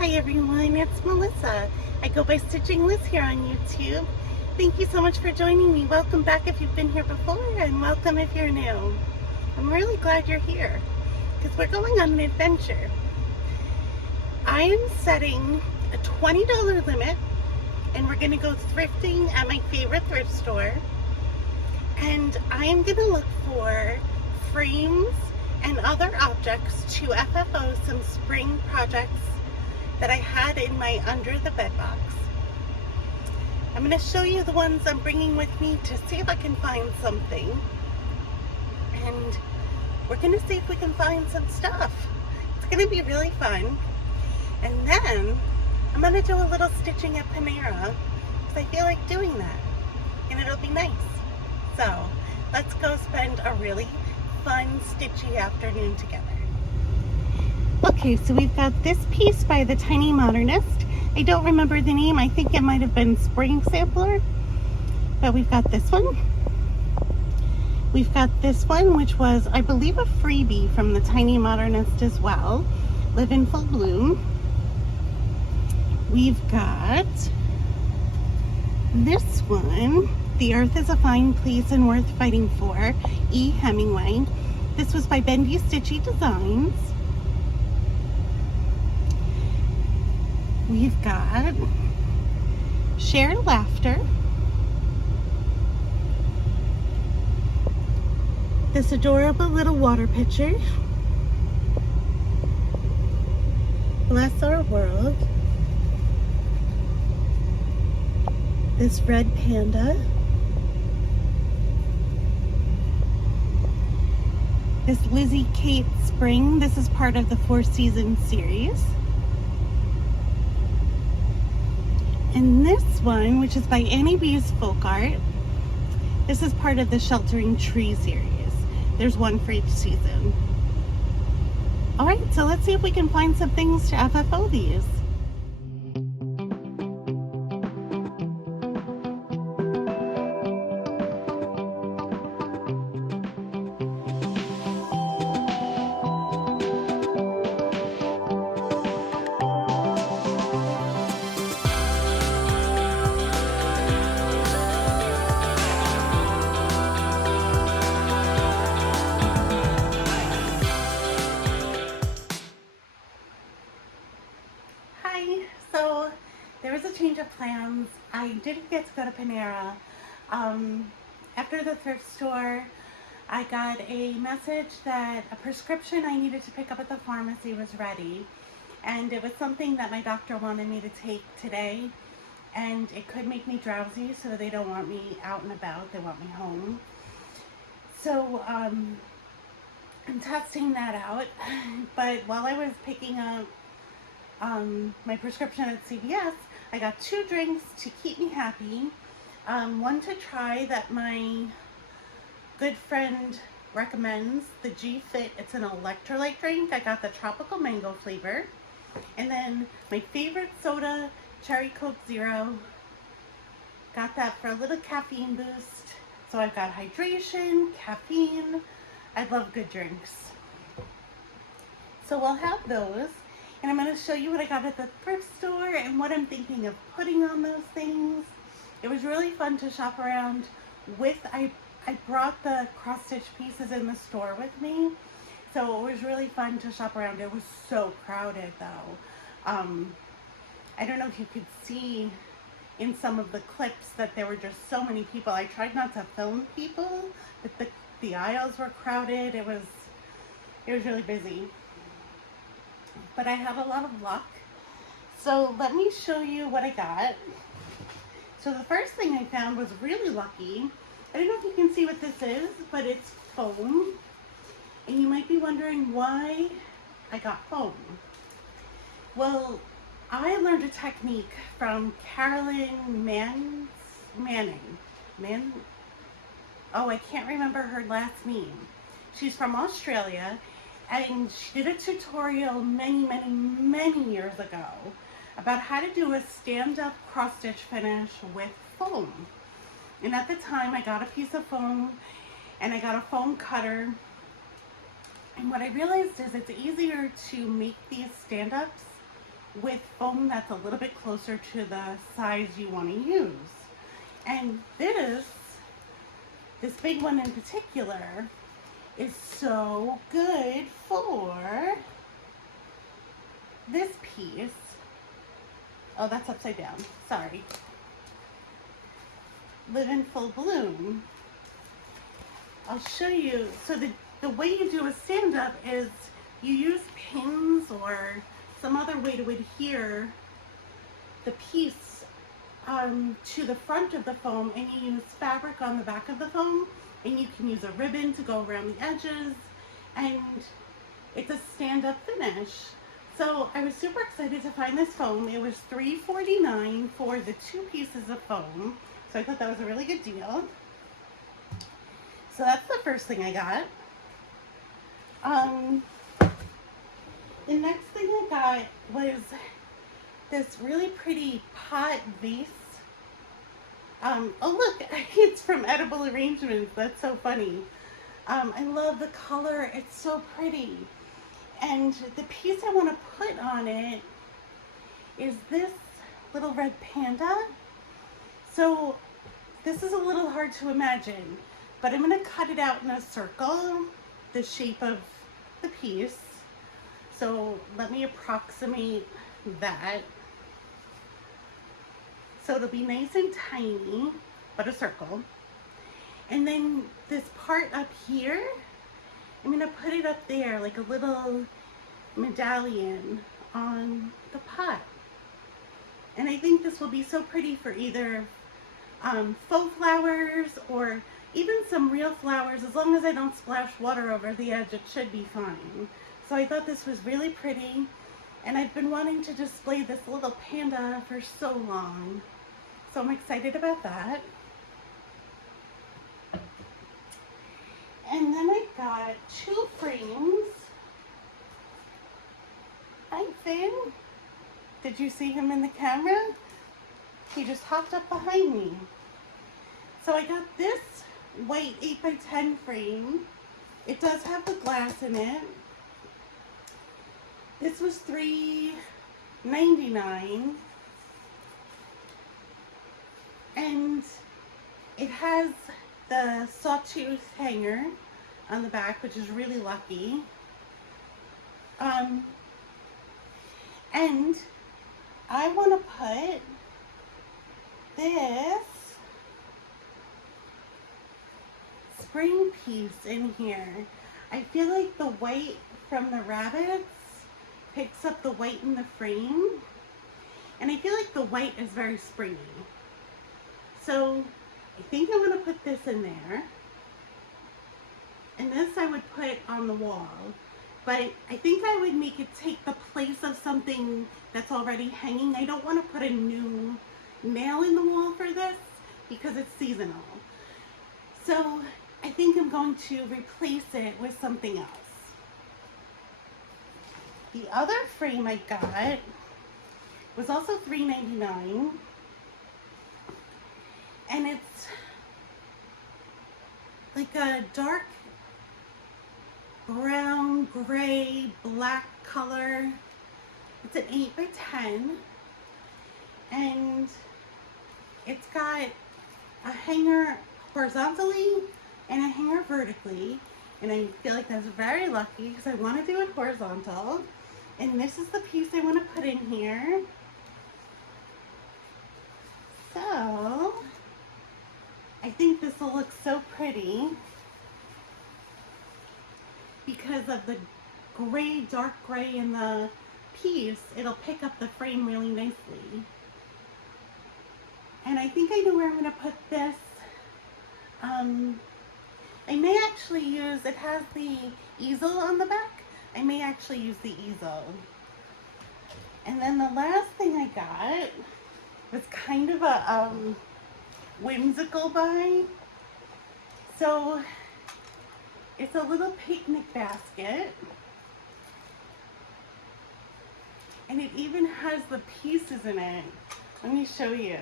Hi everyone, it's Melissa. I go by Stitching Liz here on YouTube. Thank you so much for joining me. Welcome back if you've been here before, and welcome if you're new. I'm really glad you're here because we're going on an adventure. I am setting a $20 limit and we're going to go thrifting at my favorite thrift store. And I am going to look for frames and other objects to FFO some spring projects that I had in my under the bed box. I'm going to show you the ones I'm bringing with me to see if I can find something. And we're going to see if we can find some stuff. It's going to be really fun. And then I'm going to do a little stitching at Panera because I feel like doing that. And it'll be nice. So let's go spend a really fun stitchy afternoon together. Okay, so we've got this piece by the Tiny Modernist. I don't remember the name. I think it might have been Spring Sampler. But we've got this one. We've got this one, which was, I believe, a freebie from the Tiny Modernist as well. Live in Full Bloom. We've got this one. The Earth is a Fine Place and Worth Fighting For. E. Hemingway. This was by Bendy Stitchy Designs. We've got Shared Laughter. This adorable little water pitcher. Bless Our World. This red panda. This Lizzie Kate Spring. This is part of the Four Seasons series. And this one, which is by Annie B's Folk Art, this is part of the Sheltering Tree series. There's one for each season. All right, so let's see if we can find some things to FFO these. So there was a change of plans. I didn't get to go to Panera. After the thrift store, I got a message that a prescription I needed to pick up at the pharmacy was ready. And it was something that my doctor wanted me to take today. And it could make me drowsy, so they don't want me out and about. They want me home. So I'm testing that out. But while I was picking up my prescription at CVS, I got 2 drinks to keep me happy. One to try that my good friend recommends, the G-Fit. It's an electrolyte drink. I got the tropical mango flavor. And then my favorite soda, Cherry Coke Zero. Got that for a little caffeine boost. So I've got hydration, caffeine. I love good drinks. So we'll have those. And I'm going to show you what I got at the thrift store and what I'm thinking of putting on those things. It was really fun to shop around with, I brought the cross-stitch pieces in the store with me. So it was really fun to shop around. It was so crowded though. I don't know if you could see in some of the clips that there were just so many people. I tried not to film people, but the aisles were crowded. It was really busy. But I had a lot of luck. So let me show you what I got. So the first thing I found was really lucky. I don't know if you can see what this is, but it's foam. And you might be wondering why I got foam. Well, I learned a technique from Carolyn Manning. Oh, I can't remember her last name. She's from Australia. And she did a tutorial many years ago about how to do a stand-up cross-stitch finish with foam. And at the time, I got a piece of foam and I got a foam cutter. And what I realized is it's easier to make these stand-ups with foam that's a little bit closer to the size you want to use. And this big one in particular is so good for this piece. Oh, that's upside down, sorry. Live in Full Bloom. I'll show you. So the way you do a stand-up is you use pins or some other way to adhere the piece to the front of the foam, and you use fabric on the back of the foam, and you can use a ribbon to go around the edges, and it's a stand-up finish. So I was super excited to find this foam. It was $3.49 for the 2 pieces of foam, so I thought that was a really good deal. So that's the first thing I got. The next thing I got was this really pretty pot vase. Oh look, it's from Edible Arrangements. That's so funny. I love the color. It's so pretty. And the piece I want to put on it is this little red panda. So this is a little hard to imagine, but I'm going to cut it out in a circle, the shape of the piece. So let me approximate that. So it'll be nice and tiny, but a circle. And then this part up here, I'm going to put it up there like a little medallion on the pot. And I think this will be so pretty for either faux flowers or even some real flowers. As long as I don't splash water over the edge, it should be fine. So I thought this was really pretty, and I've been wanting to display this little panda for so long. So I'm excited about that. And then I got 2 frames. Hi, Finn. Did you see him in the camera? He just hopped up behind me. So I got this white 8x10 frame. It does have the glass in it. This was $3.99. And it has the sawtooth hanger on the back, which is really lucky. And I want to put this spring piece in here. I feel like the white from the rabbits picks up the white in the frame, and I feel like the white is very springy. So I think I want to put this in there, and this I would put on the wall, but I think I would make it take the place of something that's already hanging. I don't want to put a new nail in the wall for this because it's seasonal. So I think I'm going to replace it with something else. The other frame I got was also $3.99, and it's like a dark brown, gray, black color. It's an 8x10, and it's got a hanger horizontally and a hanger vertically, and I feel like that's very lucky because I want to do it horizontal. And this is the piece I want to put in here. So I think this will look so pretty because of the gray, dark gray in the piece. It'll pick up the frame really nicely. And I think I know where I'm going to put this. I may actually use, it has the easel on the back. I may actually use the easel. And then the last thing I got was kind of a whimsical buy. So it's a little picnic basket. And it even has the pieces in it. Let me show you.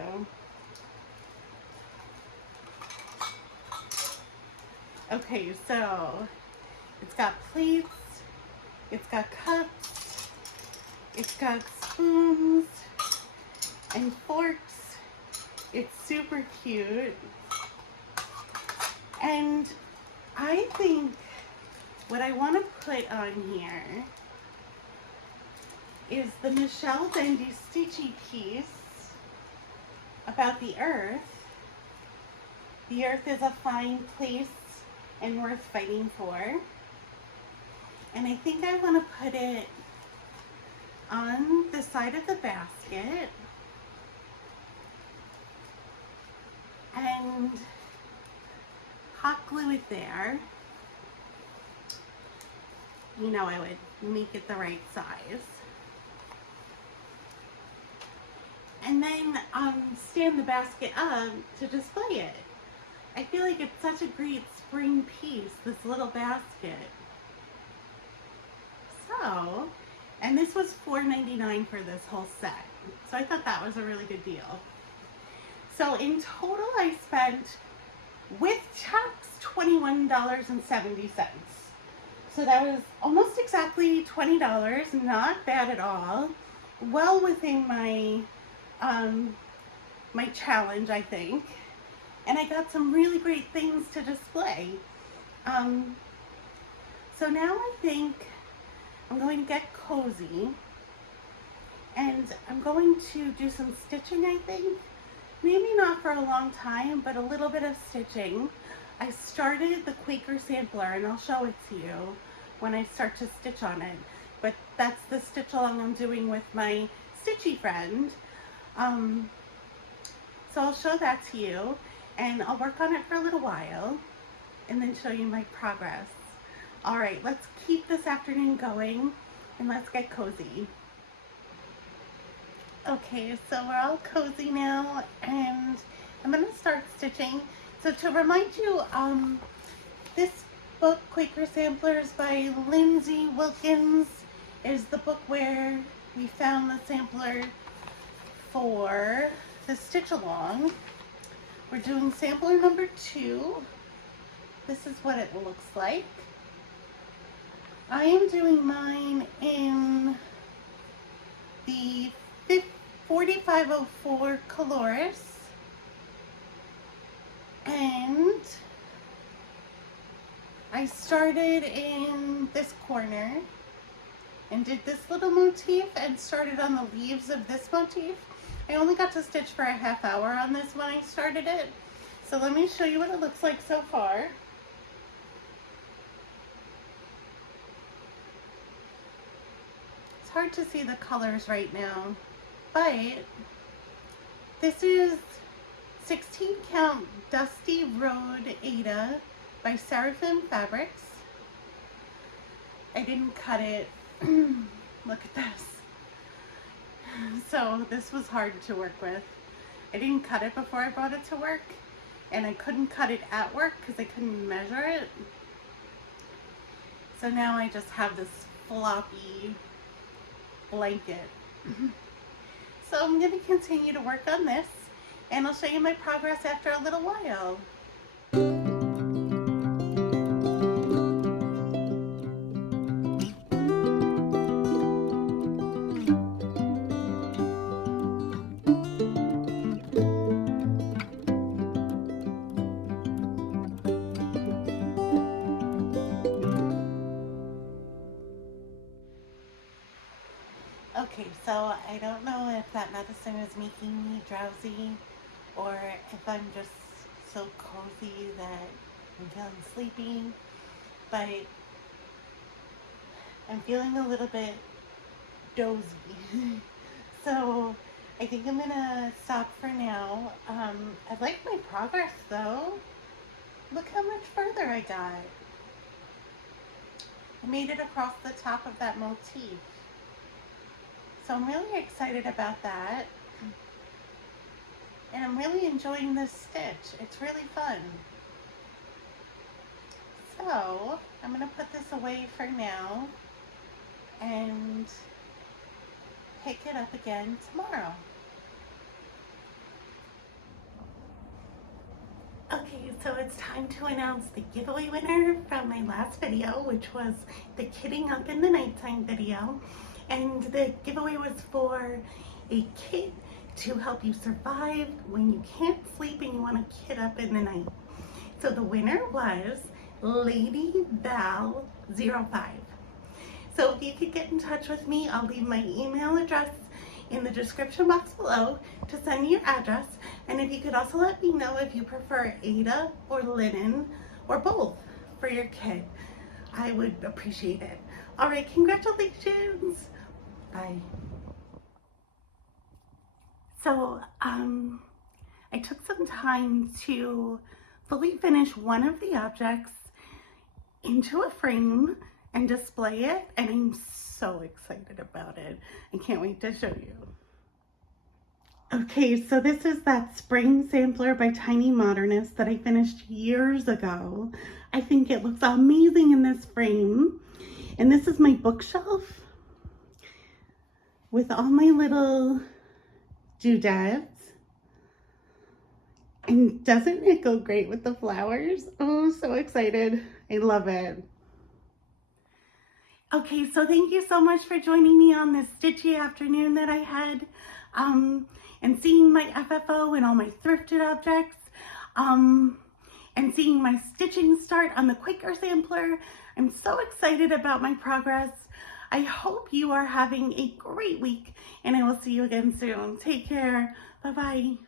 Okay, so it's got plates, it's got cups, It's got spoons and forks. It's super cute. And I think what I want to put on here is the Michelle Bendy Stitchy piece about the earth. The earth is a fine place and worth fighting for. And I think I want to put it on the side of the basket and hot glue it there. You know, I would make it the right size. And then stand the basket up to display it. I feel like it's such a great spring piece, this little basket. So, and this was $4.99 for this whole set. So I thought that was a really good deal. So in total I spent, with tax, $21.70. So that was almost exactly $20, not bad at all. Well within my my challenge, I think. And I got some really great things to display. So now I think I'm going to get cozy and I'm going to do some stitching, I think. Maybe not for a long time, but a little bit of stitching. I started the Quaker sampler and I'll show it to you when I start to stitch on it. But that's the stitch along I'm doing with my stitchy friend. So I'll show that to you and I'll work on it for a little while and then show you my progress. All right, let's keep this afternoon going and let's get cozy. Okay, so we're all cozy now and I'm gonna start stitching. So to remind you, this book, Quaker Samplers by Lindsay Wilkins, is the book where we found the sampler for the stitch along. We're doing sampler number 2. This is what it looks like. I am doing mine in the 4504 Coloris, and I started in this corner and did this little motif and started on the leaves of this motif. I only got to stitch for a half hour on this when I started it. So let me show you what it looks like so far. It's hard to see the colors right now, but this is 16 count Dusty Road Ada by Seraphim Fabrics. I didn't cut it. Look at this. So this was hard to work with. I didn't cut it before I brought it to work, and I couldn't cut it at work because I couldn't measure it. So now I just have this floppy blanket. So I'm going to continue to work on this and I'll show you my progress after a little while. Okay, so I don't know if that medicine is making me drowsy or if I'm just so cozy that I'm feeling sleepy, but I'm feeling a little bit dozy. So I think I'm gonna stop for now. I like my progress though. Look how much further I got. I made it across the top of that motif. So I'm really excited about that. And I'm really enjoying this stitch. It's really fun. So I'm going to put this away for now and pick it up again tomorrow. Okay, so it's time to announce the giveaway winner from my last video, which was the Kidding Up in the Nighttime video. And the giveaway was for a kit to help you survive when you can't sleep and you want to kit up in the night. So the winner was Lady Val 05. So if you could get in touch with me, I'll leave my email address in the description box below to send me your address. And if you could also let me know if you prefer Aida or linen or both for your kit, I would appreciate it. All right, congratulations. Bye. So I took some time to fully finish one of the objects into a frame and display it, and I'm so excited about it. I can't wait to show you. Okay, so this is that spring sampler by Tiny Modernist that I finished years ago. I think it looks amazing in this frame. And this is my bookshelf with all my little doodads. And doesn't it go great with the flowers? Oh, so excited. I love it. Okay, so thank you so much for joining me on this stitchy afternoon that I had, and seeing my FFO and all my thrifted objects, and seeing my stitching start on the Quaker sampler. I'm so excited about my progress. I hope you are having a great week, and I will see you again soon. Take care. Bye-bye.